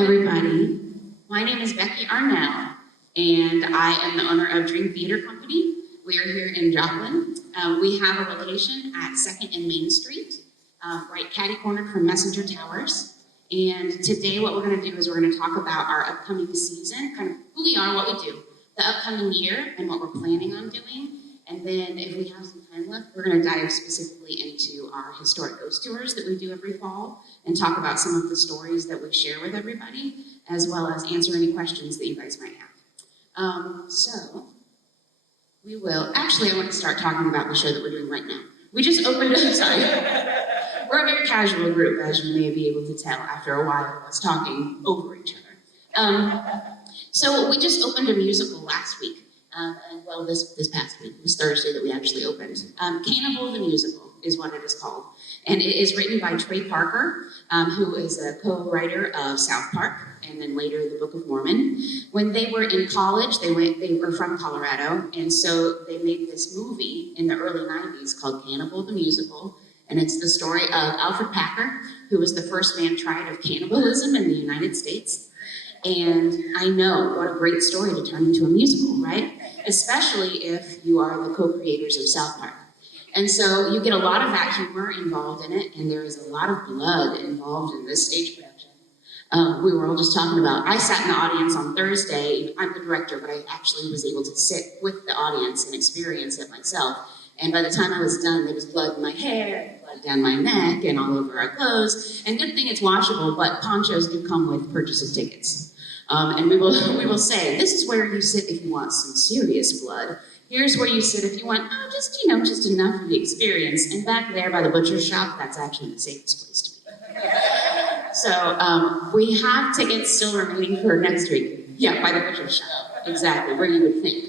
everybody. My name is Becky Arnell, and I am the owner of Dream Theater Company. We are here in Joplin. We have a location at 2nd and Main Street, right catty corner from Messenger Towers. And today what we're going to do is we're going to talk about our upcoming season, kind of who we are, what we do, the upcoming year, and what we're planning on doing. And then if we have some time left, we're going to dive specifically into our historic ghost tours that we do every fall and talk about some of the stories that we share with everybody, as well as answer any questions that you guys might have. So we will, actually I want to start talking about the show that we're doing right now. We just opened, sorry. We're a very casual group, as you may be able to tell after a while of us talking over each other. So we just opened a musical last week. Well, this past week, it was Thursday that we actually opened. Cannibal the Musical is what it is called. And it is written by Trey Parker, who is a co-writer of South Park, and then later the Book of Mormon. When they were in college, they were from Colorado, and so they made this movie in the early 90s called Cannibal the Musical. And it's the story of Alfred Packer, who was the first man tried of cannibalism in the United States. And I know, what a great story to turn into a musical, right? Especially if you are the co-creators of South Park. And so you get a lot of that humor involved in it, and there is a lot of blood involved in this stage production. We were all just talking about, I sat in the audience on Thursday. I'm the director, but I actually was able to sit with the audience and experience it myself. And by the time I was done, there was blood in my hair, blood down my neck, and all over our clothes. And good thing it's washable, but ponchos do come with purchase of tickets. And we will say, this is where you sit if you want some serious blood. Here's where you sit if you want, just enough of the experience. And back there by the butcher's shop, that's actually the safest place to be. So we have tickets still remaining for next week. Yeah, by the butcher's shop, exactly, where you would think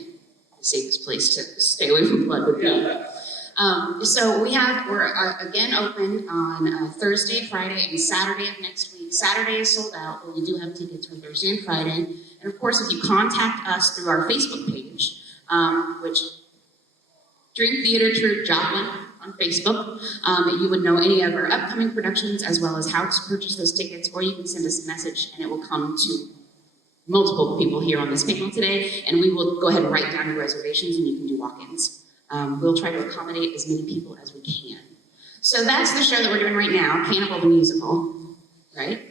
the safest place to stay away from blood would be. So we're again open on Thursday, Friday, and Saturday of next week. Saturday is sold out, but we do have tickets for Thursday and Friday. And of course, if you contact us through our Facebook page, which Dream Theater Troupe Joplin on Facebook, you would know any of our upcoming productions as well as how to purchase those tickets, or you can send us a message and it will come to multiple people here on this panel today, and we will go ahead and write down your reservations and you can do walk-ins. We'll try to accommodate as many people as we can. So that's the show that we're doing right now, Cannibal the Musical, right?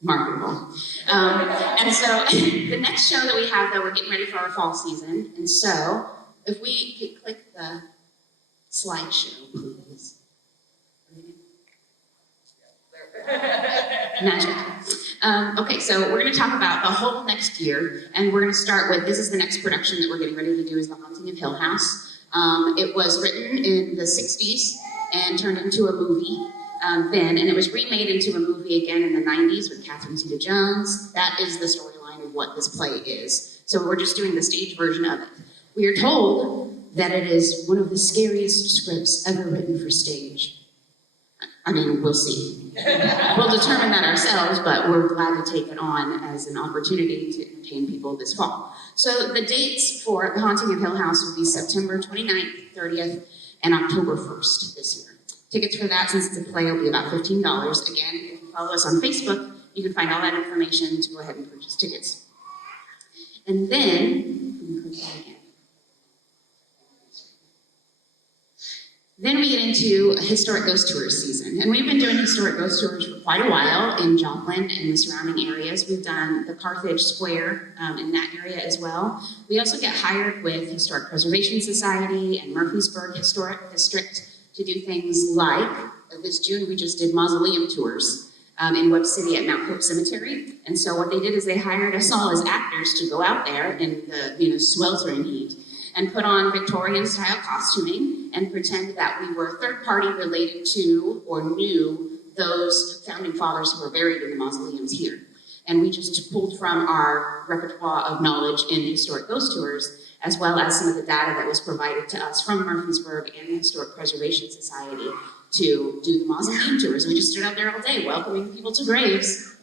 Marketable. And so the next show that we have, though, we're getting ready for our fall season. And so if we could click the slideshow, please. Magic. Okay, so we're going to talk about the whole next year, and we're going to start with, this is the next production that we're getting ready to do, is The Haunting of Hill House. It was written in the 60s and turned into a movie then, and it was remade into a movie again in the 90s with Catherine Zeta-Jones. That is the storyline of what this play is. So we're just doing the stage version of it. We are told that it is one of the scariest scripts ever written for stage. I mean, we'll see. We'll determine that ourselves, but we're glad to take it on as an opportunity to entertain people this fall. So the dates for The Haunting of Hill House will be September 29th, 30th, and October 1st this year. Tickets for that, since it's a play, will be about $15. Again, if you follow us on Facebook, you can find all that information to go ahead and purchase tickets. And then, click that again. Then we get into a historic ghost tours season. And we've been doing historic ghost tours for quite a while in Joplin and the surrounding areas. We've done the Carthage Square in that area as well. We also get hired with Historic Preservation Society and Murfreesburg Historic District to do things like, this June we just did mausoleum tours in Webb City at Mount Hope Cemetery. And so what they did is they hired us all as actors to go out there in the sweltering heat and put on Victorian-style costuming and pretend that we were third-party related to or knew those founding fathers who were buried in the mausoleums here. And we just pulled from our repertoire of knowledge in historic ghost tours, as well as some of the data that was provided to us from Murfreesburg and the Historic Preservation Society to do the mausoleum tours. And we just stood out there all day welcoming people to graves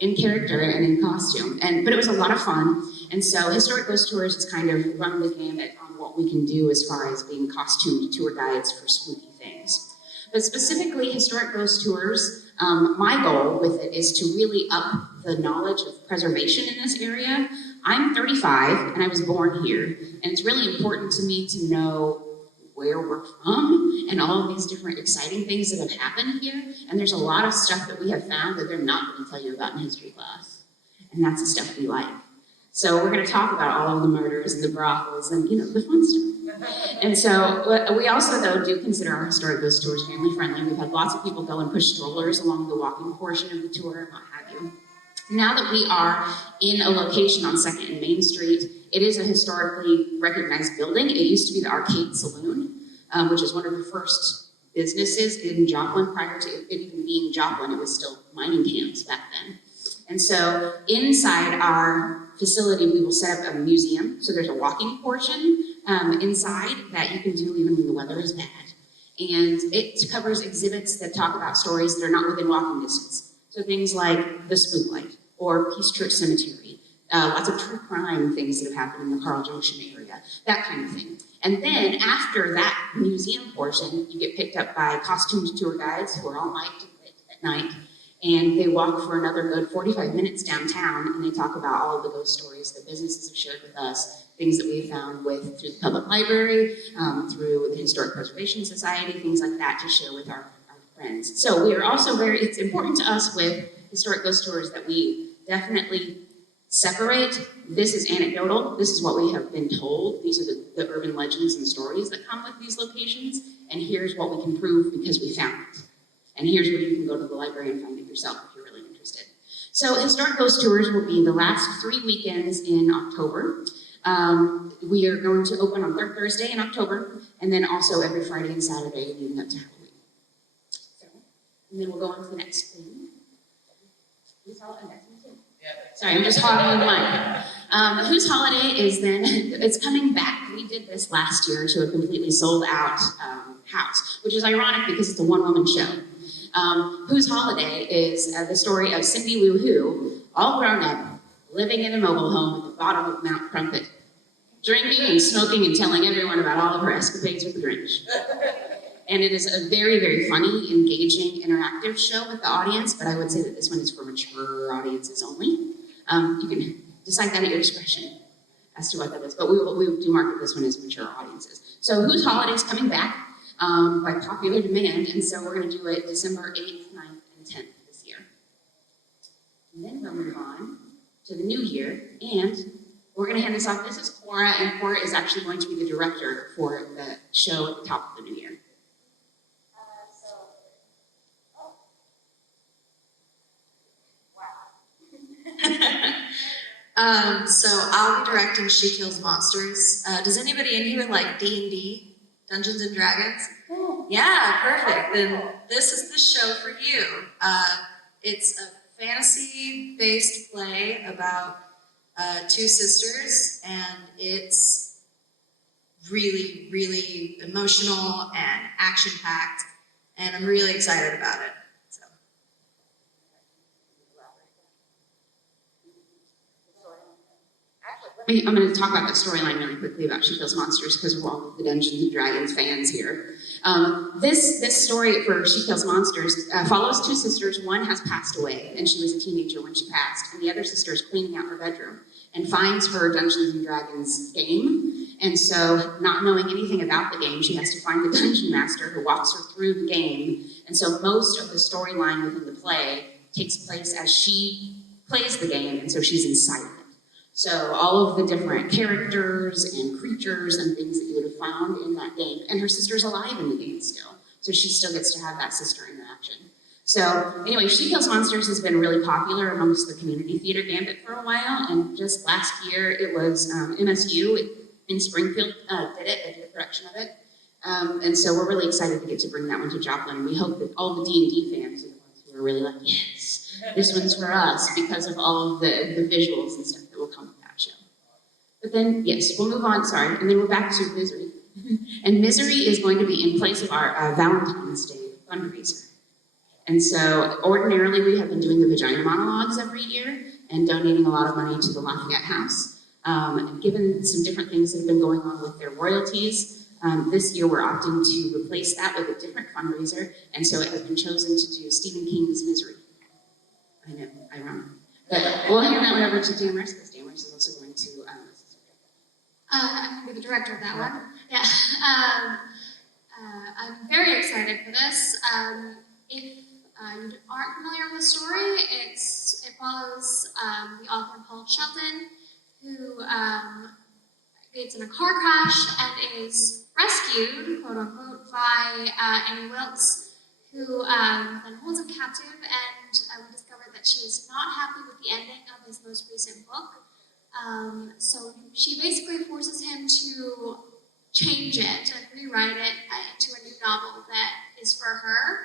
in character and in costume. But it was a lot of fun. And so Historic Ghost Tours has kind of run the gamut on what we can do as far as being costumed tour guides for spooky things. But specifically, Historic Ghost Tours My goal with it is to really up the knowledge of preservation in this area. I'm 35 and I was born here, and it's really important to me to know where we're from and all of these different exciting things that have happened here. And there's a lot of stuff that we have found that they're not going to tell you about in history class. And that's the stuff we like. So we're going to talk about all of the murders and the brothels and, the fun stuff. And so we also, though, do consider our historic ghost tours family friendly. We've had lots of people go and push strollers along the walking portion of the tour and what have you. Now that we are in a location on 2nd and Main Street, it is a historically recognized building. It used to be the Arcade Saloon, which is one of the first businesses in Joplin. Prior to it even being Joplin, it was still mining camps back then. And so inside our facility, we will set up a museum. So there's a walking portion inside that you can do even when the weather is bad. And it covers exhibits that talk about stories that are not within walking distance. So things like the Spook Light or Peace Church Cemetery, lots of true crime things that have happened in the Carl Junction area, that kind of thing. And then after that museum portion, you get picked up by costumed tour guides who are all mic'd at night. And they walk for another good 45 minutes downtown, and they talk about all of the ghost stories that businesses have shared with us, things that we've found through the public library, through the Historic Preservation Society, things like that to share with our friends. So we are also it's important to us with historic ghost tours that we definitely separate. This is anecdotal. This is what we have been told. These are the urban legends and stories that come with these locations, and here's what we can prove because we found it. And here's where you can go to the library and find it yourself if you're really interested. So historic ghost tours will be the last 3 weekends in October. We are going to open on third Thursday in October, and then also every Friday and Saturday leading up to Halloween. So, and then we'll go on to the next thing. Sorry, I'm just hogging the mic. Whose Holiday is then, it's coming back. We did this last year to a completely sold out house, which is ironic because it's a one-woman show. Whose Holiday is the story of Cindy Lou Who, all grown up, living in a mobile home at the bottom of Mount Crumpet, drinking and smoking and telling everyone about all of her escapades with the Grinch. And it is a very, very funny, engaging, interactive show with the audience, but I would say that this one is for mature audiences only. You can decide that at your discretion as to what that is, but we do market this one as mature audiences. So Whose Holiday is coming back by popular demand, and so we're going to do it December 8th, 9th, and 10th this year. And then we'll move on to the new year, and we're going to hand this off. This is Cora, and Cora is actually going to be the director for the show at the top of the new year. So I'll be directing She Kills Monsters. Does anybody in here like D&D, Dungeons and Dragons? Oh. Yeah, perfect. Then this is the show for you. It's a fantasy-based play about 2 sisters, and it's really, really emotional and action-packed, and I'm really excited about it. I'm going to talk about the storyline really quickly about She Kills Monsters because we're all the Dungeons and Dragons fans here. This story for She Kills Monsters follows 2 sisters. One has passed away, and she was a teenager when she passed, and the other sister is cleaning out her bedroom and finds her Dungeons and Dragons game. And so, not knowing anything about the game, she has to find the dungeon master who walks her through the game. And so most of the storyline within the play takes place as she plays the game, and so she's inside of it. So all of the different characters and creatures and things that you would have found in that game, and her sister's alive in the game still, so she still gets to have that sister interaction. So anyway, She Kills Monsters has been really popular amongst the community theater gambit for a while, and just last year it was MSU in Springfield did it. They did a production of it, and so we're really excited to get to bring that one to Joplin. We hope that all the D&D fans are the ones who are really like, yes, this one's for us because of all of the visuals and stuff that will come with that show. But then, yes, we'll move on, sorry, and then we're back to Misery. And Misery is going to be in place of our Valentine's Day fundraiser. And so ordinarily we have been doing the vagina monologues every year and donating a lot of money to the Lafayette House. Given some different things that have been going on with their royalties, This year we're opting to replace that with a different fundraiser, and so it has been chosen to do Stephen King's Misery. I know, ironic. But we'll hand that one over to Damaris, because Damaris is also going to I'm going to be the director of that one. Yeah. I'm very excited for this. If you aren't familiar with the story, it follows the author Paul Shelton, who gets in a car crash and is rescued, quote unquote, by Annie Wilkes, who then holds him captive, and we discovered that she is not happy with the ending of his most recent book. So she basically forces him to change it and rewrite it into a new novel that is for her.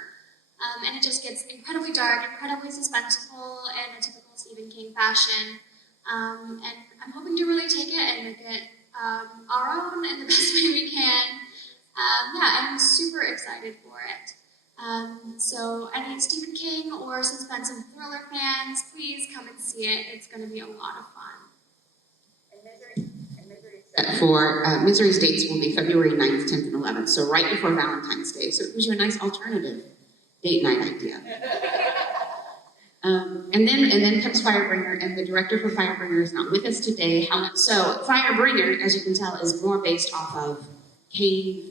And it just gets incredibly dark, incredibly suspenseful in a typical Stephen King fashion. And I'm hoping to really take it and make it our own in the best way we can. Yeah, and I'm super excited for it. So any Stephen King or suspense and thriller fans, please come and see it. It's going to be a lot of fun. for Misery's dates will be February 9th, 10th, and 11th, so right before Valentine's Day. So it gives you a nice alternative date night idea. And then comes Firebringer, and the director for Firebringer is not with us today. So Firebringer, as you can tell, is more based off of cave.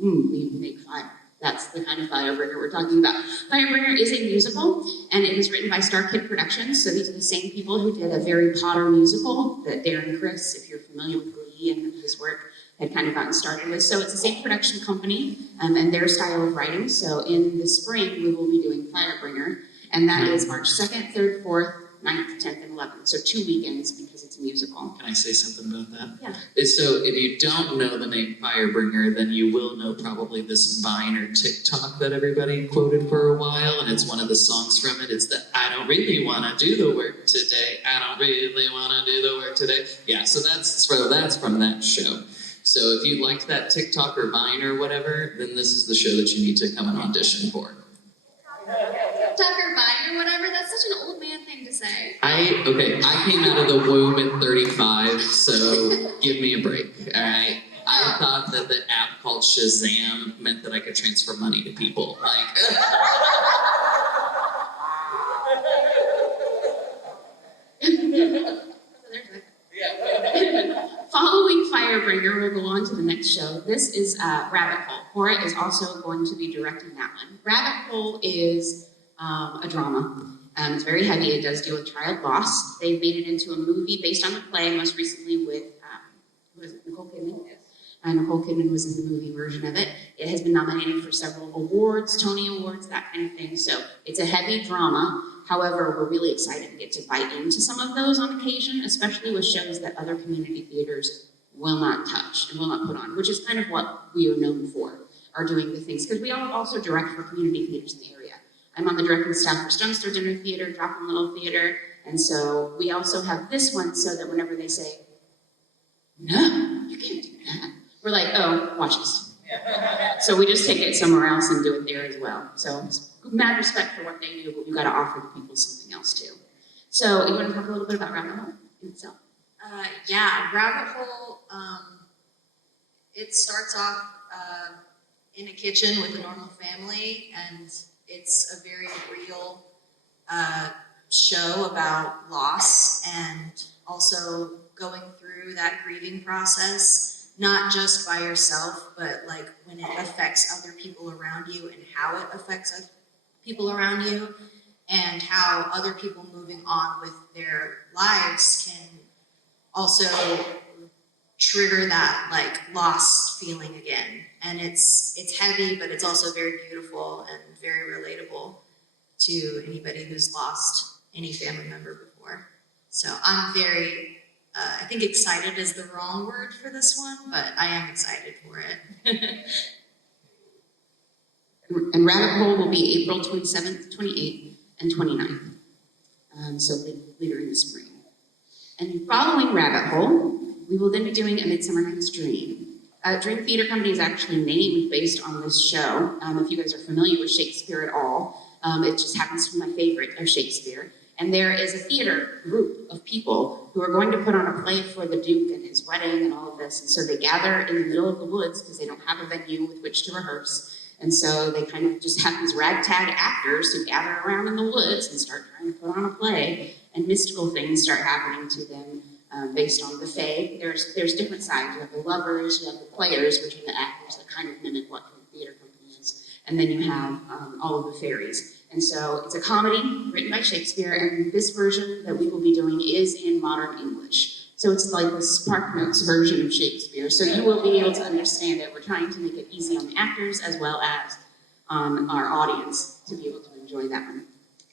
We make fire. That's the kind of Firebringer we're talking about. Firebringer is a musical, and it was written by Star Kid Productions. So these are the same people who did a Harry Potter musical that Darren Criss, if you're familiar with Glee and his work, had kind of gotten started with. So it's the same production company and their style of writing. So in the spring, we will be doing Firebringer, and that is March 2nd, 3rd, 4th, 9th, 10th, and 11th. So 2 weekends because it's a musical. Can I say something about that? Yeah. So if you don't know the name Firebringer, then you will know probably this Vine or TikTok that everybody quoted for a while, and it's one of the songs from it. It's the I don't really want to do the work today. I don't really want to do the work today. Yeah, so that's from that show. So if you liked that TikTok or Vine or whatever, then this is the show that you need to come and audition for. Tucker Vine or whatever, that's such an old man thing to say. I came out of the womb at 35, so give me a break, all right? I thought that the app called Shazam meant that I could transfer money to people. Following Firebringer, we'll go on to the next show. This is Rabbit Hole. Cora is also going to be directing that one. Rabbit Hole is a drama. It's very heavy. It does deal with child loss. They've made it into a movie based on the play, most recently with, who was it, Nicole Kidman? Yes. Nicole Kidman was in the movie version of it. It has been nominated for several awards, Tony Awards, that kind of thing. So it's a heavy drama. However, we're really excited to get to bite into some of those on occasion, especially with shows that other community theaters will not touch and will not put on, which is kind of what we are known for, are doing the things. Because we also direct for community theaters in the area. I'm on the directing staff for Stone Star Dinner Theater, Joplin Little Theater, and so we also have this one so that whenever they say, no, you can't do that, we're like, oh, watch us. So we just take it somewhere else and do it there as well. So mad respect for what they do, but we've got to offer the people something else too. So you want to talk a little bit about Rabbit Hole in itself? Yeah, Rabbit Hole, it starts off in a kitchen with a normal family, and it's a very real show about loss and also going through that grieving process, not just by yourself, but like when it affects other people around you and how it affects other people around you, and how other people moving on with their lives can also trigger that like lost feeling again. And it's heavy, but it's also very beautiful and very relatable to anybody who's lost any family member before. So I'm very, I think excited is the wrong word for this one, but I am excited for it. And Rabbit Hole will be April 27th, 28th, and 29th. So later in the spring. And following Rabbit Hole, we will then be doing A Midsummer Night's Dream. Dream Theater Company is actually named based on this show. If you guys are familiar with Shakespeare at all, it just happens to be my favorite of Shakespeare. And there is a theater group of people who are going to put on a play for the Duke and his wedding and all of this. And so they gather in the middle of the woods because they don't have a venue with which to rehearse. And so they kind of just have these ragtag actors who gather around in the woods and start trying to put on a play, and mystical things start happening to them based on the fae. There's different sides. You have the lovers, you have the players, which are the actors that kind of mimic what the theater company is. And then you have all of the fairies. And so it's a comedy written by Shakespeare, and this version that we will be doing is in modern English. So it's like the Spark Notes version of Shakespeare. So you will be able to understand it. We're trying to make it easy on the actors as well as on our audience to be able to enjoy that one.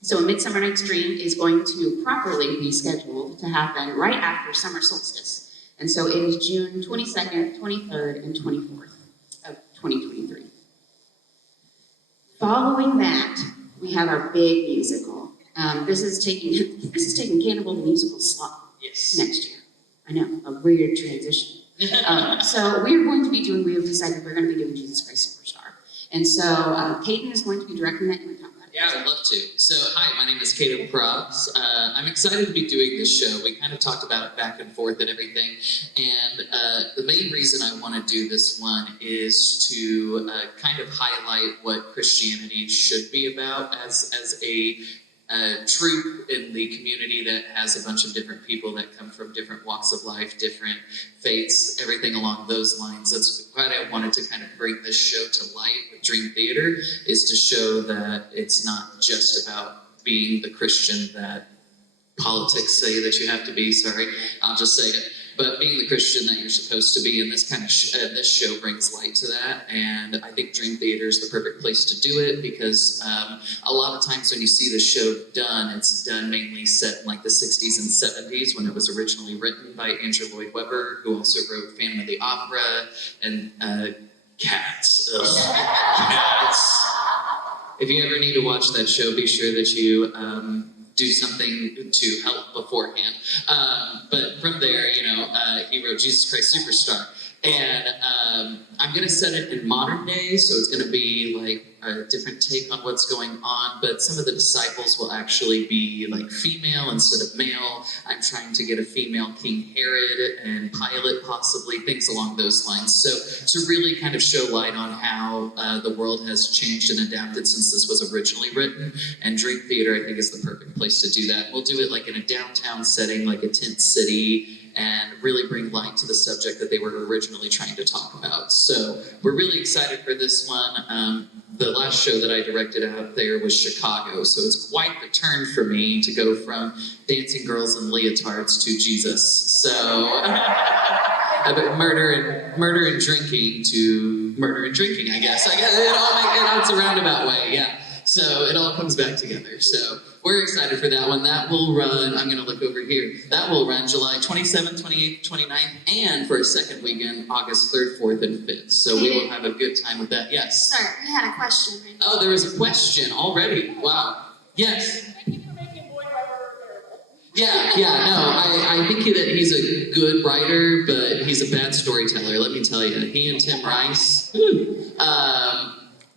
So A Midsummer Night's Dream is going to properly be scheduled to happen right after summer solstice. And so it is June 22nd, 23rd, and 24th of 2023. Following that, we have our big musical. This is taking Cannibal the musical slot next year. I know, a weird transition. So we have decided we're going to be doing Jesus Christ Superstar. And so Peyton is going to be directing that. You want to talk about it? Yeah, I would love to. So, hi, my name is Caleb Probs. I'm excited to be doing this show. We kind of talked about it back and forth and everything. And the main reason I want to do this one is to kind of highlight what Christianity should be about as a troop in the community that has a bunch of different people that come from different walks of life, different faiths, everything along those lines. That's why I wanted to kind of bring this show to light with Dream Theater, is to show that it's not just about being the Christian that politics say that you have to be, sorry, I'll just say it, but being the Christian that you're supposed to be, and this kind of this show brings light to that, and I think Dream Theater is the perfect place to do it because a lot of times when you see the show done, it's done mainly set in like the 60s and 70s when it was originally written by Andrew Lloyd Webber, who also wrote Phantom of the Opera and Cats. Ugh. Cats. If you ever need to watch that show, be sure that you do something to help beforehand. But from there, he wrote Jesus Christ Superstar. And I'm going to set it in modern day, so it's going to be like a different take on what's going on, but some of the disciples will actually be like female instead of male. I'm trying to get a female King Herod and Pilate, possibly, things along those lines. So to really kind of show light on how the world has changed and adapted since this was originally written, and Dream Theater, I think, is the perfect place to do that. We'll do it like in a downtown setting, like a tent city, and really bring light to the subject that they were originally trying to talk about. So we're really excited for this one. The last show that I directed out there was Chicago, so it's quite the turn for me to go from dancing girls in leotards to Jesus. So murder and drinking to murder and drinking, I guess. It's a roundabout way, yeah. So it all comes back together. So we're excited for that one. That will run, I'm going to look over here. That will run July 27th, 28th, 29th, and for a second weekend, August 3rd, 4th, and 5th. So we will have a good time with that. Yes? Sorry, we had a question. Right? Oh, there was a question already. Wow. Yes? Yeah, I think that he's a good writer, but he's a bad storyteller, let me tell you. He and Tim Rice.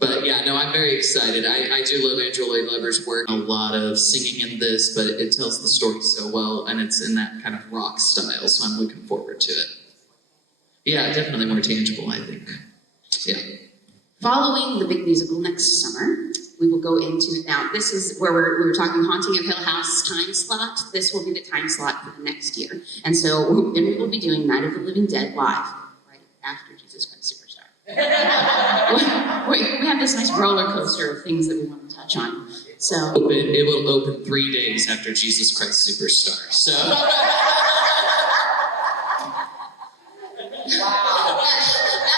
But yeah, no, I'm very excited. I do love Andrew Lloyd Webber's work. A lot of singing in this, but it tells the story so well, and it's in that kind of rock style, so I'm looking forward to it. Yeah, definitely more tangible, I think. Yeah. Following the big musical next summer, we will go into, now this is where we were talking Haunting of Hill House time slot. This will be the time slot for the next year. And so then we will be doing Night of the Living Dead live, right after Jesus Christ Superstar. we have this nice roller coaster of things that we want to touch on. So it will open 3 days after Jesus Christ Superstar. So that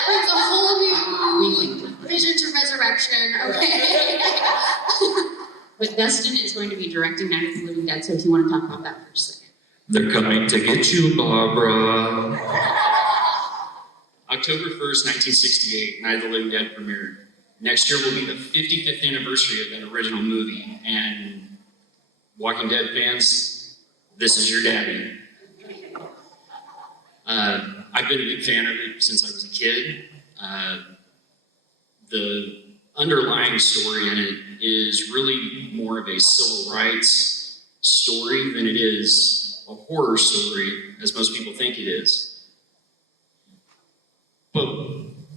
brings a whole new vision to resurrection. Okay. But Dustin is going to be directing Night of the Living Dead, so if you want to talk about that for a second. They're coming to get you, Barbara. October 1st, 1968, Night of the Living Dead premiered. Next year will be the 55th anniversary of that original movie. And Walking Dead fans, this is your daddy. I've been a big fan of it since I was a kid. The underlying story in it is really more of a civil rights story than it is a horror story, as most people think it is. But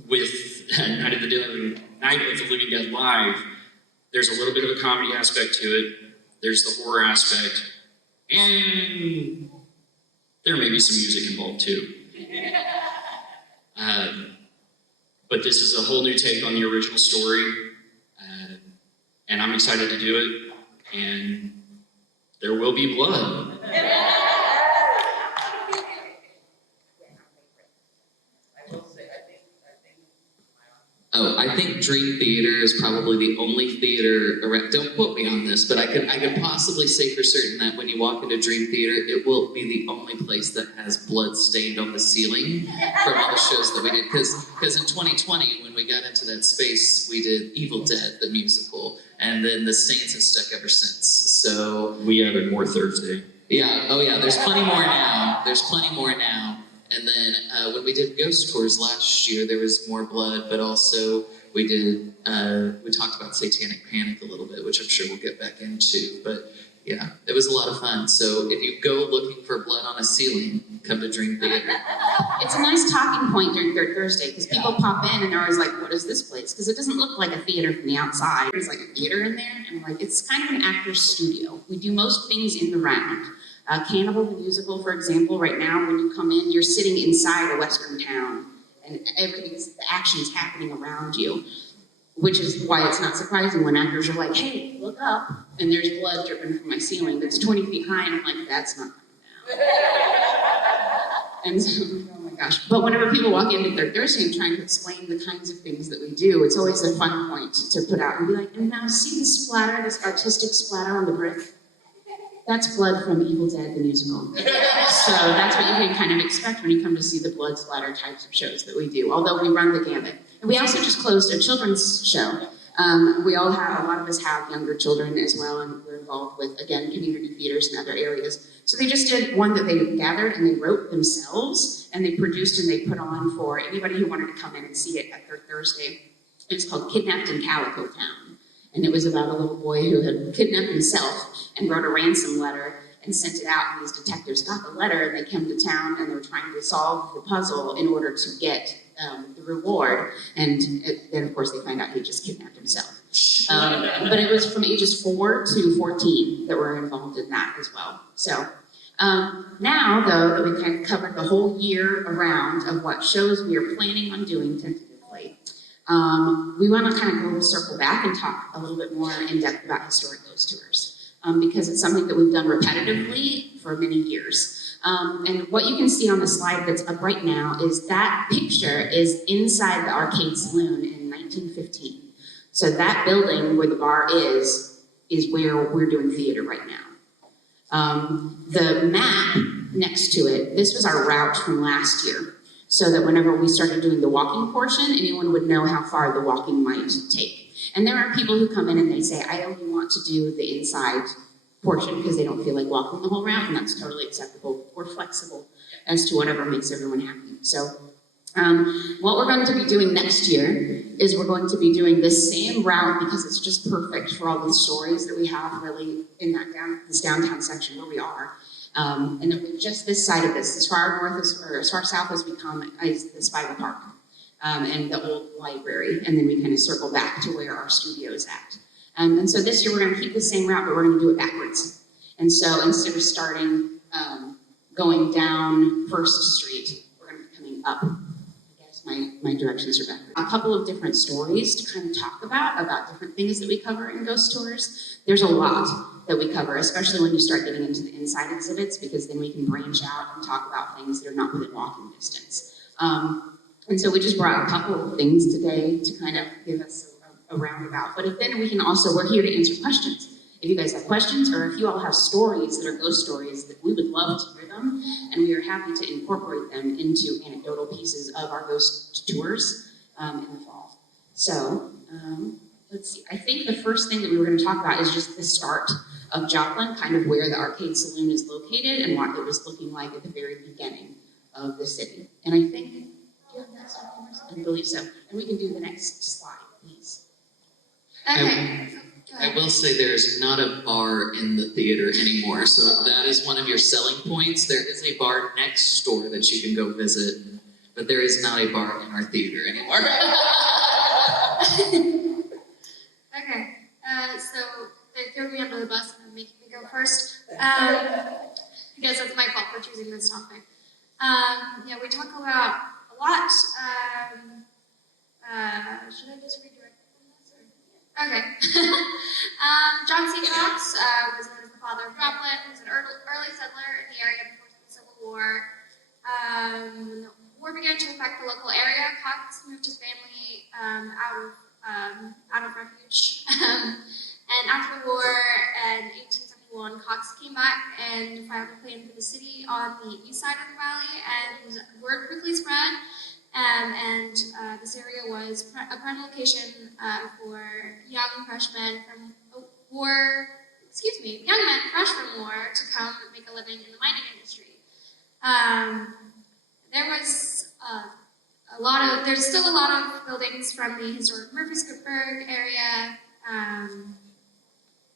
with Night of the Living Dead Live, there's a little bit of a comedy aspect to it. There's the horror aspect, and there may be some music involved too. But this is a whole new take on the original story, and I'm excited to do it, and there will be blood. Oh, I think Dream Theater is probably the only theater around. Don't quote me on this, but I could possibly say for certain that when you walk into Dream Theater, it will be the only place that has blood stained on the ceiling from all the shows that we did. Because in 2020, when we got into that space, we did Evil Dead, the musical, and then the Saints have stuck ever since. So We added more Thursday. yeah, oh yeah, there's plenty more now. There's plenty more now. And then when we did ghost tours last year, there was more blood, but also we talked about Satanic Panic a little bit, which I'm sure we'll get back into. But yeah, it was a lot of fun. So if you go looking for blood on a ceiling, come to Dream Theater. It's a nice talking point during Third Thursday because people pop in and they're always like, what is this place? Because it doesn't look like a theater from the outside. There's like a theater in there, and like it's kind of an actor's studio. We do most things in the round. Cannibal the Musical, for example, right now when you come in, you're sitting inside a Western town and the action's happening around you, which is why it's not surprising when actors are like, hey, look up, and there's blood dripping from my ceiling that's 20 feet high, and I'm like, that's not coming down. And so, oh my gosh. But whenever people walk into Third Thursday and trying to explain the kinds of things that we do, it's always a fun point to put out and be like, and now see the splatter, this artistic splatter on the brick? That's blood from Evil Dead, the musical. So that's what you can kind of expect when you come to see the blood splatter types of shows that we do, although we run the gamut. And we also just closed a children's show. A lot of us have younger children as well, and we're involved with, again, community theaters and other areas. So they just did one that they gathered and they wrote themselves, and they produced and they put on for anybody who wanted to come in and see it at Third Thursday. It's called Kidnapped in Calico Town. And it was about a little boy who had kidnapped himself and wrote a ransom letter and sent it out, and these detectives got the letter, and they came to town, and they were trying to solve the puzzle in order to get the reward, and then of course they find out he just kidnapped himself. But it was from ages 4 to 14 that were involved in that as well. So now, though, that we kind of covered the whole year around of what shows we are planning on doing tentatively, we want to kind of go circle back and talk a little bit more in depth about historic ghost tours. Because it's something that we've done repetitively for many years. And what you can see on the slide that's up right now is that picture is inside the Arcade Saloon in 1915. So that building where the bar is where we're doing theater right now. The map next to it, this was our route from last year, so that whenever we started doing the walking portion, anyone would know how far the walking might take. And there are people who come in and they say, I only want to do the inside portion because they don't feel like walking the whole route, and that's totally acceptable. We're flexible as to whatever makes everyone happy. So what we're going to be doing next year is we're going to be doing this same route because it's just perfect for all the stories that we have really in this downtown section where we are. And then just this side of this, as far north or as far south as we come, is the Spiral Park. And the old library, and then we kind of circle back to where our studio is at. And so this year we're going to keep the same route, but we're going to do it backwards. And so instead of starting going down First Street, we're going to be coming up. I guess my directions are backwards. A couple of different stories to kind of talk about different things that we cover in ghost tours. There's a lot that we cover, especially when you start getting into the inside exhibits, because then we can branch out and talk about things that are not within walking distance. And so we just brought a couple of things today to kind of give us a roundabout. But then we can also, we're here to answer questions. If you guys have questions, or if you all have stories that are ghost stories, that we would love to hear them, and we are happy to incorporate them into anecdotal pieces of our ghost tours in the fall. So let's see. I think the first thing that we were going to talk about is just the start of Joplin, kind of where the Arcade Saloon is located and what it was looking like at the very beginning of the city. And I think, I believe so. And we can do the next slide, please. Okay. Go I will say there's not a bar in the theater anymore, so that is one of your selling points. There is a bar next door that you can go visit, but there is not a bar in our theater anymore. Okay, so they threw me under the bus and making me go first. Because it's my fault for choosing this topic. Yeah, we talk about a lot. Should I just redirect from this? Or? Okay. John C. Cox was known as the father of Joplin. He was an early settler in the area before the Civil War. When the war began to affect the local area, Cox moved his family out of refuge. And after the war in 1871, Cox came back and filed a claim for the city on the east side of the valley, and word quickly spread. This area was a prime location for young men fresh from war to come make a living in the mining industry. There's still a lot of buildings from the historic Murfreesburg area.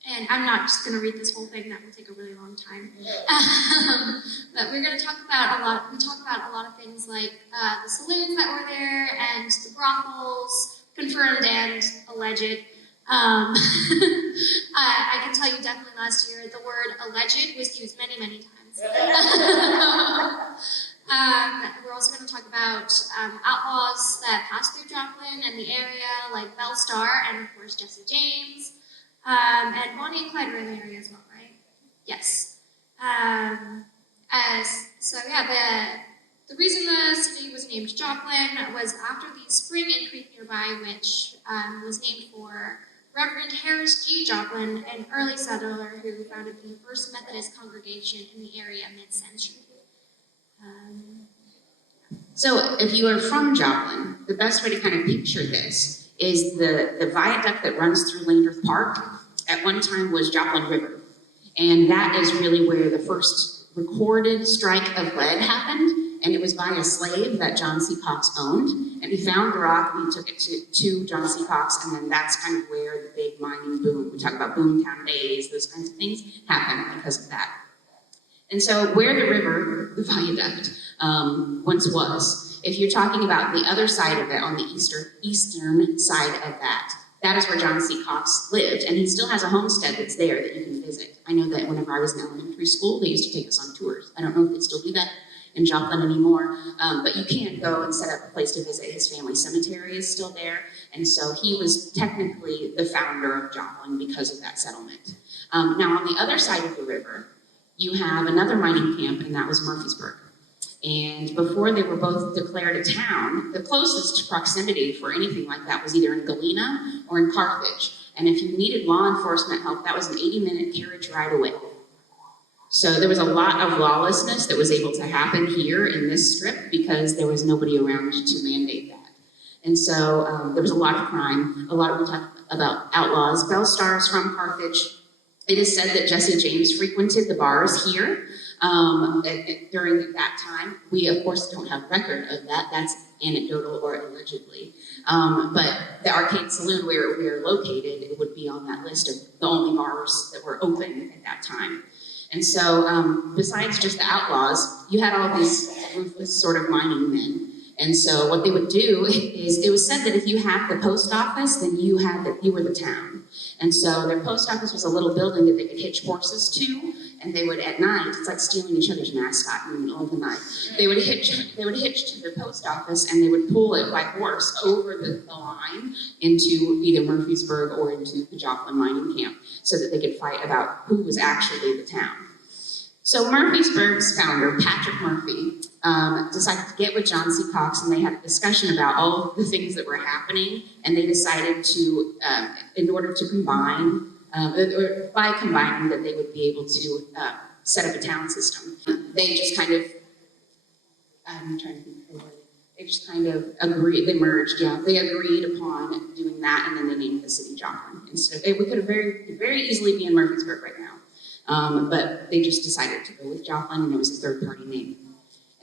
And I'm not just going to read this whole thing, that will take a really long time. But we're going to talk about a lot of things like the saloons that were there and the brothels, confirmed and alleged. I can tell you definitely last year the word alleged was used many, many times. We're also going to talk about outlaws that passed through Joplin and the area, like Belle Starr and, of course, Jesse James. And Bonnie and Clyde were in the area as well, right? Yes. The reason the city was named Joplin was after the spring and creek nearby, which was named for Reverend Harris G. Joplin, an early settler who founded the First Methodist congregation in the area mid-century. So if you are from Joplin, the best way to kind of picture this is the viaduct that runs through Landreth Park at one time was Joplin River. And that is really where the first recorded strike of lead happened. And it was by a slave that John C. Cox owned. And he found the rock and he took it to John C. Cox. And then that's kind of where the big mining boom, we talk about boomtown days, those kinds of things, happened because of that. And so where the river, the viaduct, once was, if you're talking about the other side of it, on the eastern side of that, that is where John C. Cox lived, and he still has a homestead that's there that you can visit. I know that whenever I was in elementary school, they used to take us on tours. I don't know if they still do that in Joplin anymore, but you can go and set up a place to visit. His family cemetery is still there, and so he was technically the founder of Joplin because of that settlement. Now, on the other side of the river, you have another mining camp, and that was Murfreesburg. And before they were both declared a town, the closest proximity for anything like that was either in Galena or in Carthage. And if you needed law enforcement help, that was an 80-minute carriage ride away. So there was a lot of lawlessness that was able to happen here in this strip because there was nobody around to mandate that. And so there was a lot of crime, we talk about outlaws. Belle Starr is from Carthage. It is said that Jesse James frequented the bars here during that time. We, of course, don't have record of that. That's anecdotal or allegedly. But the Arcade Saloon, where we are located, it would be on that list of the only bars that were open at that time. And so besides just the outlaws, you had all these ruthless sort of mining men. And so what they would do is, it was said that if you had the post office, then you were the town. And so their post office was a little building that they could hitch horses to, and they would at night, it's like stealing each other's mascot in the middle of the night. They would hitch to the post office, and they would pull it by horse over the line into either Murfreesburg or into the Joplin mining camp, so that they could fight about who was actually the town. So Murfreesburg's founder, Patrick Murphy, decided to get with John C. Cox, and they had a discussion about all of the things that were happening, and they decided to, in order to combine, or by combining, that they would be able to set up a town system. They just kind of, they just kind of agreed, they merged, they agreed upon doing that, and then they named the city Joplin. Instead of, we could have very easily be in Murfreesburg right now, but they just decided to go with Joplin, and it was a third-party name.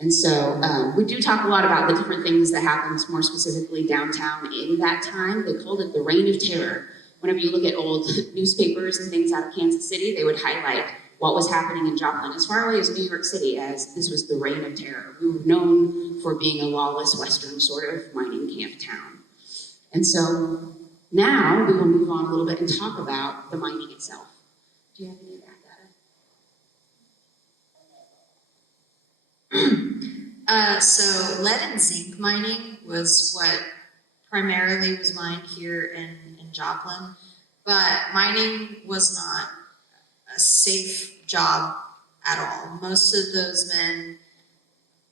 And so we do talk a lot about the different things that happened, more specifically downtown in that time. They called it the Reign of Terror, whenever you look at old newspapers and things out of Kansas City, they would highlight what was happening in Joplin, as far away as New York City, as this was the reign of terror. We were known for being a lawless Western sort of mining camp town. And so now we will move on a little bit and talk about the mining itself. Do you have any of that data? So lead and zinc mining was what primarily was mined here in Joplin, but mining was not a safe job at all. Most of those men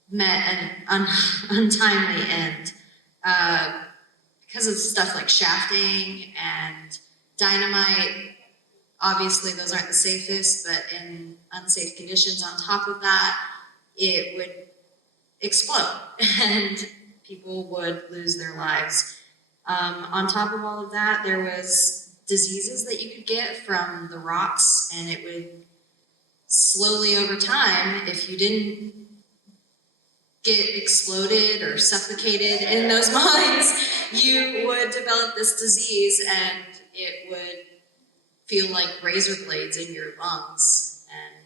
met an untimely end because of stuff like shafting and dynamite. Obviously, those aren't the safest, but in unsafe conditions on top of that, it would explode and people would lose their lives. On top of all of that, there was diseases that you could get from the rocks, and it would slowly over time, if you didn't get exploded or suffocated in those mines, you would develop this disease and it would feel like razor blades in your lungs. And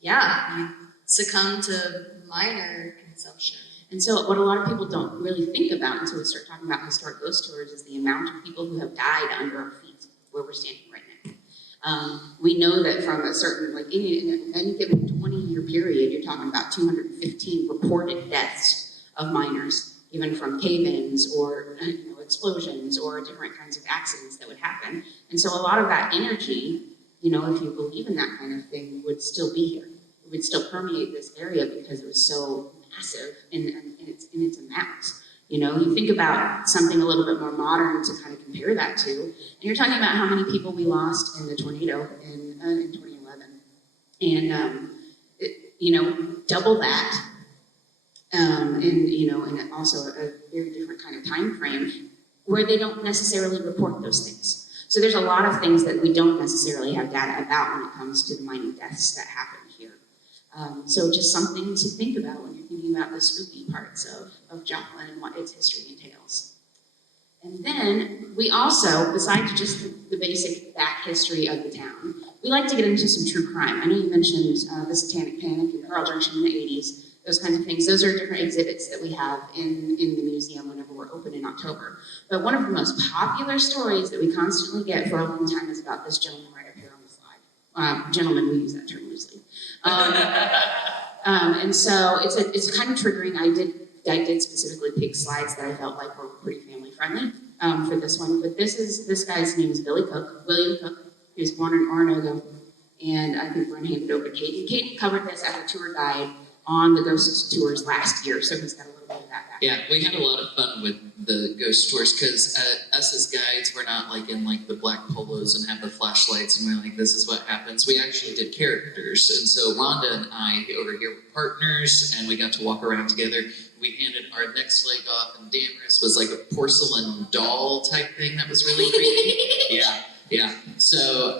yeah, you succumb to minor consumption. And so what a lot of people don't really think about until we start talking about historic ghost tours is the amount of people who have died under our feet where we're standing right now. We know that from a certain, like in any given 20-year period, you're talking about 215 reported deaths of miners, even from cave-ins or explosions or different kinds of accidents that would happen. And so a lot of that energy, if you believe in that kind of thing, would still be here. It would still permeate this area because it was so massive in its amount. You think about something a little bit more modern to kind of compare that to, and you're talking about how many people we lost in the tornado in 2011, and double that, and also a very different kind of time frame where they don't necessarily report those things. So there's a lot of things that we don't necessarily have data about when it comes to the mining deaths that happen here. So just something to think about when you're thinking about the spooky parts of Joplin and what its history entails. And then we also, besides just the basic back history of the town, we like to get into some true crime. I know you mentioned the Satanic Panic and Pearl Junction in the 80s, those kinds of things. Those are different exhibits that we have in the museum whenever we're open in October. But one of the most popular stories that we constantly get for a long time is about this gentleman right up here on the slide. Gentlemen, we use that term loosely. And so it's kind of triggering. I did specifically pick slides that I felt like were pretty family friendly for this one. But this guy's name is William Cook. He was born in Oronogo, and I think we're gonna hand it over to Katie. Katie covered this as a tour guide on the ghost tours last year, so he's got a little bit of that background. Yeah, we had a lot of fun with the ghost tours because us as guides, we're not like in like the black polos and have the flashlights and we're like, this is what happens. We actually did characters. And so Rhonda and I over here were partners and we got to walk around together. We handed our next leg off and Damaris was like a porcelain doll type thing that was really creepy. Yeah. So,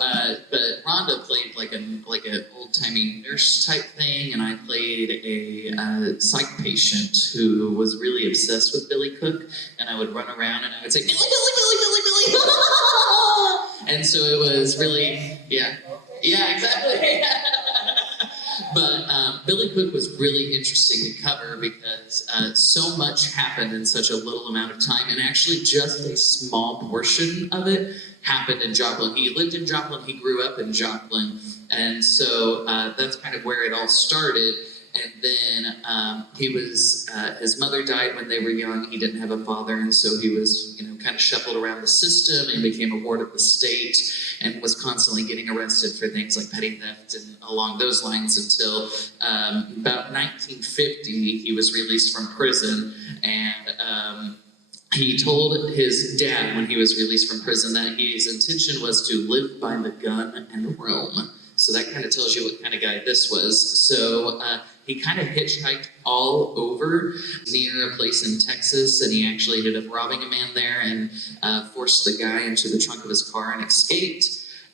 but Rhonda played like an old-timey nurse type thing, and I played a psych patient who was really obsessed with Billy Cook, and I would run around and I would say, Billy, Billy, Billy, Billy, Billy. And so it was really, yeah, exactly. But Billy Cook was really interesting to cover because so much happened in such a little amount of time, and actually just a small portion of it happened in Joplin. He lived in Joplin, he grew up in Joplin, and so that's kind of where it all started. And then his mother died when they were young. He didn't have a father, and so he was, kind of shuffled around the system and became a ward of the state and was constantly getting arrested for things like petty theft and along those lines until about 1950, he was released from prison. And he told his dad when he was released from prison that his intention was to live by the gun and roam. So that kind of tells you what kind of guy this was. So he kind of hitchhiked all over near a place in Texas, and he actually ended up robbing a man there and forced the guy into the trunk of his car and escaped.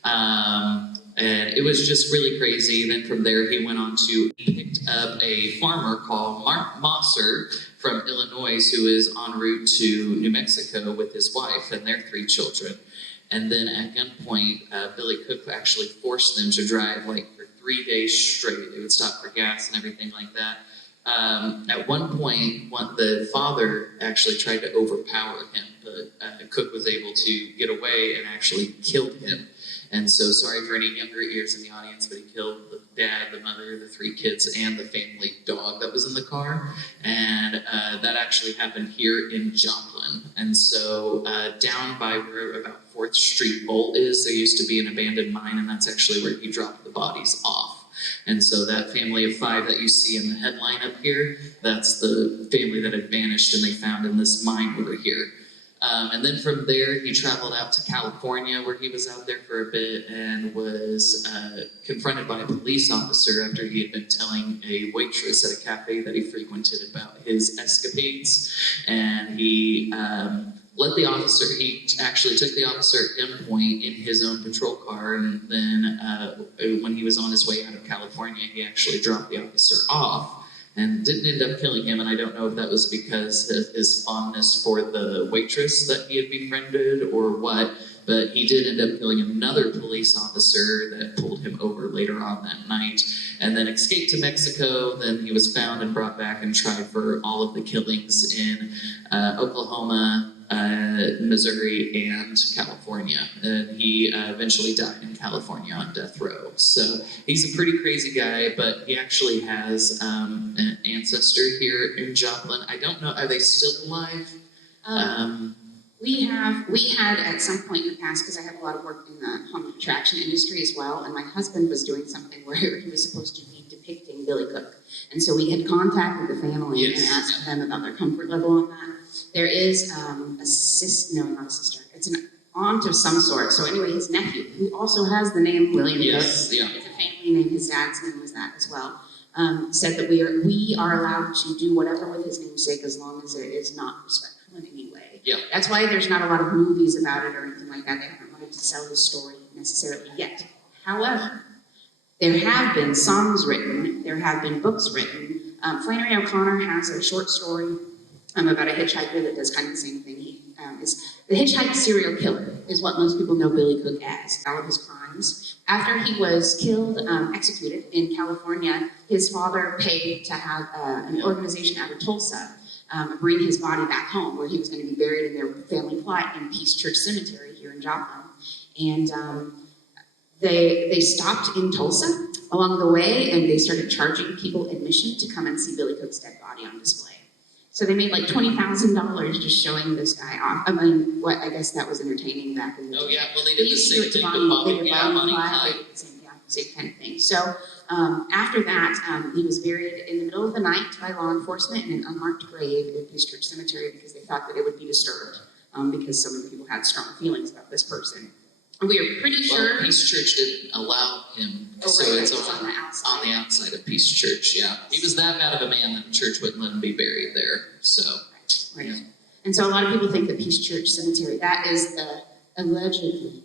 And it was just really crazy. Then from there, he went on to picked up a farmer called Mark Mosser from Illinois who is en route to New Mexico with his wife and their 3 children. And then at gunpoint, Billy Cook actually forced them to drive like for 3 days straight. They would stop for gas and everything like that. At one point, the father actually tried to overpower him, but Cook was able to get away and actually killed him. And so, sorry for any younger ears in the audience, but he killed the dad, the mother, the 3 kids, and the family dog that was in the car. And that actually happened here in Joplin. And so, down by where about 4th Street Bolt is, there used to be an abandoned mine, and that's actually where he dropped the bodies off. And so that family of 5 that you see in the headline up here, that's the family that had vanished and they found in this mine over here. And then from there, he traveled out to California, where he was out there for a bit and was confronted by a police officer after he had been telling a waitress at a cafe that he frequented about his escapades. And he he actually took the officer at gunpoint in his own patrol car, and then when he was on his way out of California, he actually dropped the officer off and didn't end up killing him. And I don't know if that was because of his fondness for the waitress that he had befriended or what, but he did end up killing another police officer that pulled him over later on that night, and then escaped to Mexico. Then he was found and brought back and tried for all of the killings in Oklahoma, Missouri, and California. And he eventually died in California on death row. So he's a pretty crazy guy, but he actually has an ancestor here in Joplin. I don't know, are they still alive? We had at some point in the past, because I have a lot of work in the home attraction industry as well, and my husband was doing something where he was supposed to be depicting Billy Cook. And so we had contacted the family and asked them about their comfort level on that. There is not a sister, it's an aunt of some sort. So anyway, his nephew, who also has the name William Cook, it's a family name, his dad's name was that as well, said that we are allowed to do whatever with his namesake as long as it is not respectful in any way. Yeah. That's why there's not a lot of movies about it or anything like that. They haven't wanted to sell his story necessarily yet. However, there have been songs written, there have been books written. Flannery O'Connor has a short story about a hitchhiker that does kind of the same thing. He is the hitchhiker serial killer is what most people know Billy Cook as. All of his crimes. After he was killed, executed in California, his father paid to have an organization out of Tulsa bring his body back home, where he was going to be buried in their family plot in Peace Church Cemetery here in Joplin. And they stopped in Tulsa along the way, and they started charging people admission to come and see Billy Cook's dead body on display. So they made like $20,000 just showing this guy off. I mean, I guess that was entertaining back in the day. Oh yeah, well they did the used to do same it to thing Bonnie, with Bonnie Clyde. Clyde, same kind of thing. So after that, he was buried in the middle of the night by law enforcement in an unmarked grave in Peace Church Cemetery because they thought that it would be disturbed because so many people had strong feelings about this person. And we are pretty sure. Peace Church didn't allow him, so it's on the outside of Peace Church. Yeah, he was that bad of a man that the church wouldn't let him be buried there. So, right. Yeah. And so a lot of people think that Peace Church Cemetery, that is the allegedly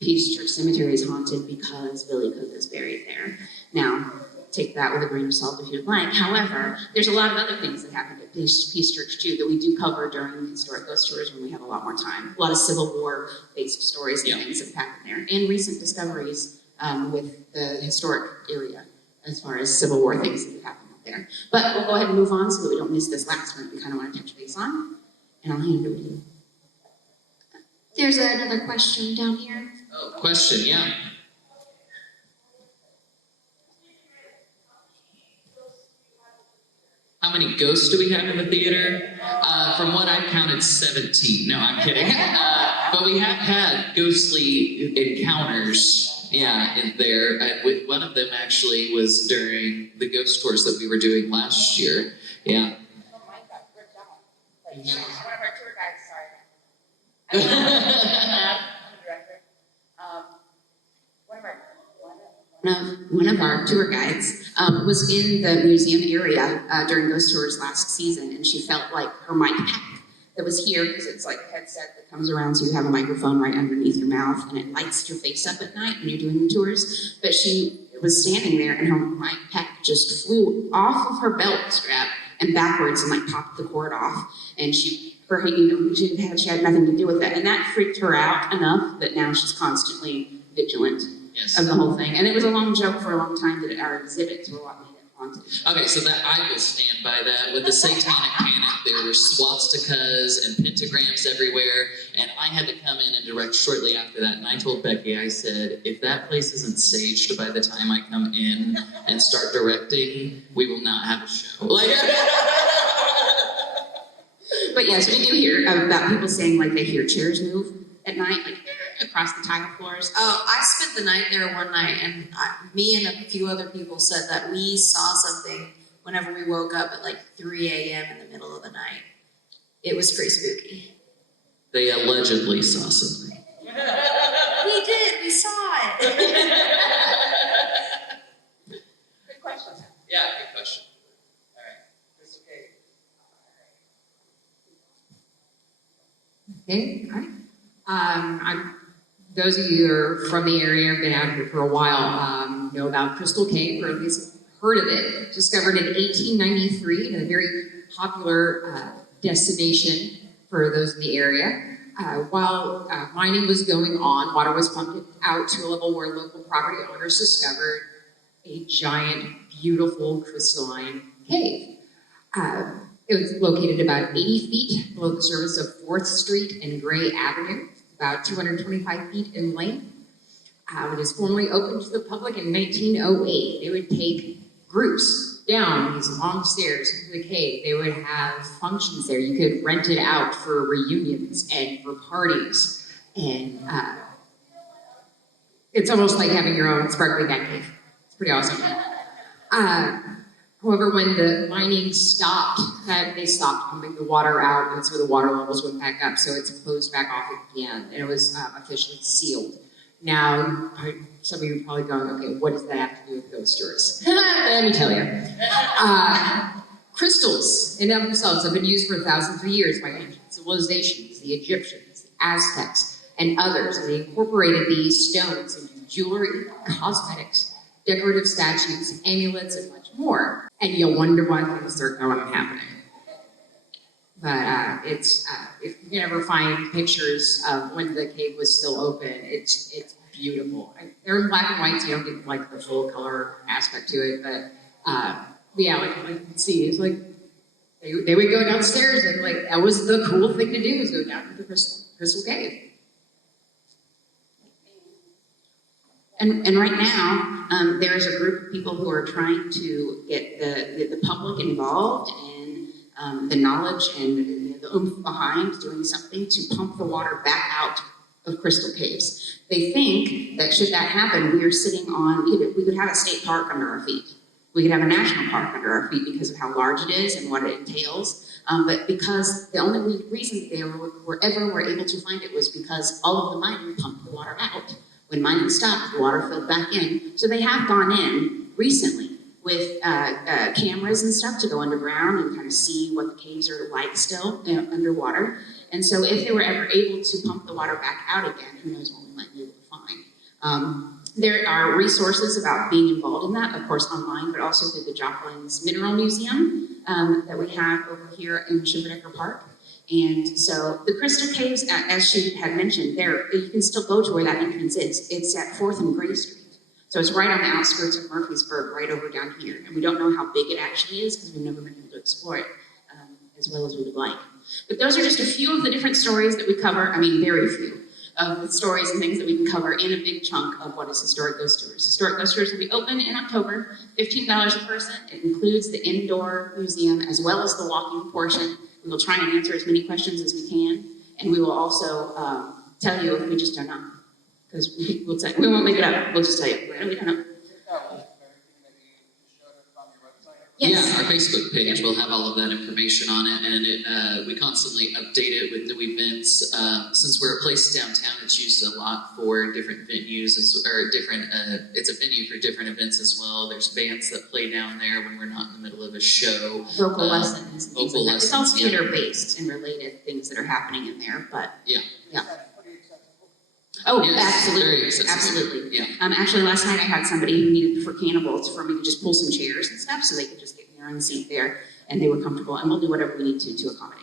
Peace Church Cemetery is haunted because Billy Cook is buried there. Now, take that with a grain of salt if you'd like. However, there's a lot of other things that happened at Peace Church too that we do cover during historic ghost tours when we have a lot more time. A lot of Civil War-based stories and things that have happened there, and recent discoveries with the historic area as far as Civil War things that have happened up there. But we'll go ahead and move on so that we don't miss this last one that we kind of want to touch base on, and I'll hand it over to you. There's another question down here. Oh, question, yeah. How many ghosts do we have in the theater? From what I counted, 17. No, I'm kidding. But we have had ghostly encounters, in there. One of them actually was during the ghost tours that we were doing last year. Yeah. Oh, mine got ripped off. Like, one of our tour guides, sorry. One of our tour guides was in the museum area during ghost tours last season, and she felt like her mic pack that was here, because it's like a headset that comes around so you have a microphone right underneath your mouth, and it lights your face up at night when you're doing the tours. But she was standing there, and her mic pack just flew off of her belt strap and backwards and like popped the cord off. And she had nothing to do with it. And that freaked her out enough that now she's constantly vigilant of the whole thing. And it was a long joke for a long time that our exhibits were what made it haunted. Okay, so that I will stand by that. With the Satanic Panic, there were swastikas and pentagrams everywhere, and I had to come in and direct shortly after that. And I told Becky, I said, if that place isn't saged by the time I come in and start directing, we will not have a show. Like, but yes, we do hear about people saying like they hear chairs move at night, like across the tile floors. Oh, I spent the night there one night, and me and a few other people said that we saw something whenever we woke up at like 3 a.m. in the middle of the night. It was pretty spooky. they allegedly saw something. We did, we saw it. Good question. Yeah, good question. All right, it's okay. Okay, all right. Those of you who are from the area, have been out here for a while, know about Crystal Cave, or at least heard of it. Discovered in 1893, and a very popular destination for those in the area. While mining was going on, water was pumped out to a level where local property owners discovered a giant, beautiful, crystalline cave. It was located about 80 feet below the surface of 4th Street and Gray Avenue, about 225 feet in length. It was formally opened to the public in 1908. They would take groups down these long stairs into the cave. They would have functions there. You could rent it out for reunions and for parties. And it's almost like having your own sparkly bat cave. It's pretty awesome. However, when the mining stopped, they stopped pumping the water out, and so the water levels went back up, so it's closed back off again, and it was officially sealed. Now, some of you are probably going, okay, what does that have to do with ghost stories? Let me tell you. Crystals in and of themselves have been used for thousands of years by ancient civilizations, the Egyptians, the Aztecs, and others, and they incorporated these stones into jewelry, cosmetics, decorative statues, amulets, and much more. And you'll wonder why things are going happening. But if you can ever find pictures of when the cave was still open, it's beautiful. They're in black and white, so you don't get like the full color aspect to it. But yeah, like you can see, it's like they would go downstairs, and like that was the cool thing to do, is go down to the crystal cave. And right now, there's a group of people who are trying to get the public involved in the knowledge and the oomph behind doing something to pump the water back out of crystal caves. They think that should that happen, we are sitting on, we could have a state park under our feet. We could have a national park under our feet because of how large it is and what it entails. But because the only reason they were able to find it was because all of the mining pumped the water out. When mining stopped, the water filled back in. So they have gone in recently with cameras and stuff to go underground and kind of see what the caves are like still underwater. And so if they were ever able to pump the water back out again, who knows what we might be able to find. There are resources about being involved in that, of course online, but also through the Joplin's Mineral Museum that we have over here in Schimberdecker Park. And so the crystal caves, as she had mentioned, there you can still go to where that entrance is. It's at 4th and Gray Street. So it's right on the outskirts of Murfreesburg, right over down here. And we don't know how big it actually is because we've never been able to explore it as well as we would like. But those are just a few of the different stories that we cover. I mean, very few of the stories and things that we can cover in a big chunk of what is Historic Ghost Tours. Historic Ghost Tours will be open in October, $15 a person. It includes the indoor museum as well as the walking portion. We will try and answer as many questions as we can, and we will also tell you if we just don't know, because we won't make it up. We'll just tell you. We don't know. Yes. Yeah, our Facebook page will have all of that information on it, and we constantly update it with new events. Since we're a place downtown, it's used a lot for different venues, it's a venue for different events as well. There's bands that play down there when we're not in the middle of a show. Vocal lessons. Vocal lessons. It's all theater-based and related things that are happening in there, but yeah. Oh, yes, absolutely, very accessible. Absolutely. Yeah. Actually, last night I had somebody who needed for cannibals for me to just pull some chairs and stuff, so they could just get in their own seat there. and they were comfortable, and we'll do whatever we need to accommodate.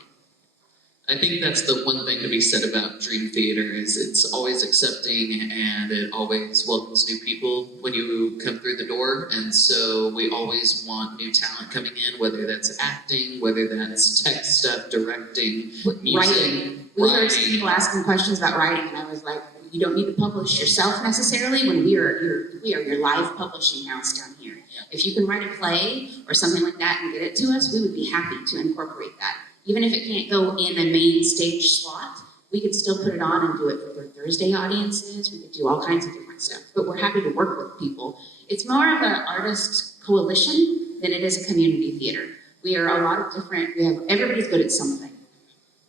I think that's the one thing to be said about Dream Theater is it's always accepting and it always welcomes new people when you come through the door. And so we always want new talent coming in, whether that's acting, whether that's tech stuff, directing, music, Writing. We heard some people asking questions about writing, and I was like, you don't need to publish yourself necessarily when we are your live publishing house down here. If you can write a play or something like that and get it to us, we would be happy to incorporate that. Even if it can't go in the main stage slot, we could still put it on and do it for Thursday audiences. We could do all kinds of different stuff, but we're happy to work with people. It's more of an artist coalition than it is a community theater. We are a lot of different, everybody's good at something.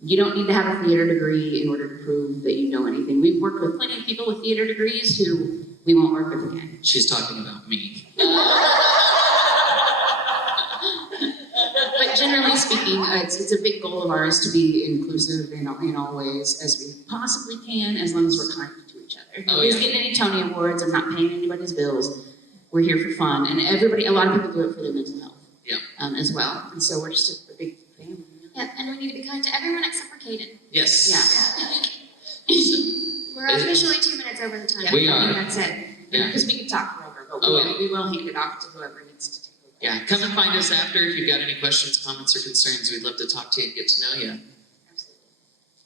You don't need to have a theater degree in order to prove that you know anything. We've worked with plenty of people with theater degrees who we won't work with again. She's talking about me. But generally speaking, it's a big goal of ours to be inclusive in all ways as we possibly can, as long as we're kind to each other. Nobody's getting any Tony Awards. I'm not paying anybody's bills. We're here for fun, and a lot of people do it for their mental health as well. And so we're just a big family. Yeah, and we need to be kind to everyone except for Kaden. Yes. Yeah. We're officially 2 minutes over the time. We I are. think that's it. Yeah. Because we can talk forever, but we will hand it off to whoever needs to take over. Yeah, come and find us after if you've got any questions, comments, or concerns. We'd love to talk to you and get to know you. Absolutely.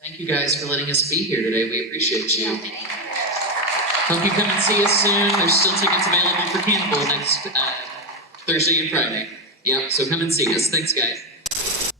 Thank you guys for letting us be here today. We appreciate you. Yeah, thank you. Hope you come and see us soon. There's still tickets available for Cannibal next Thursday and Friday. Yep, so come and see us. Thanks, guys.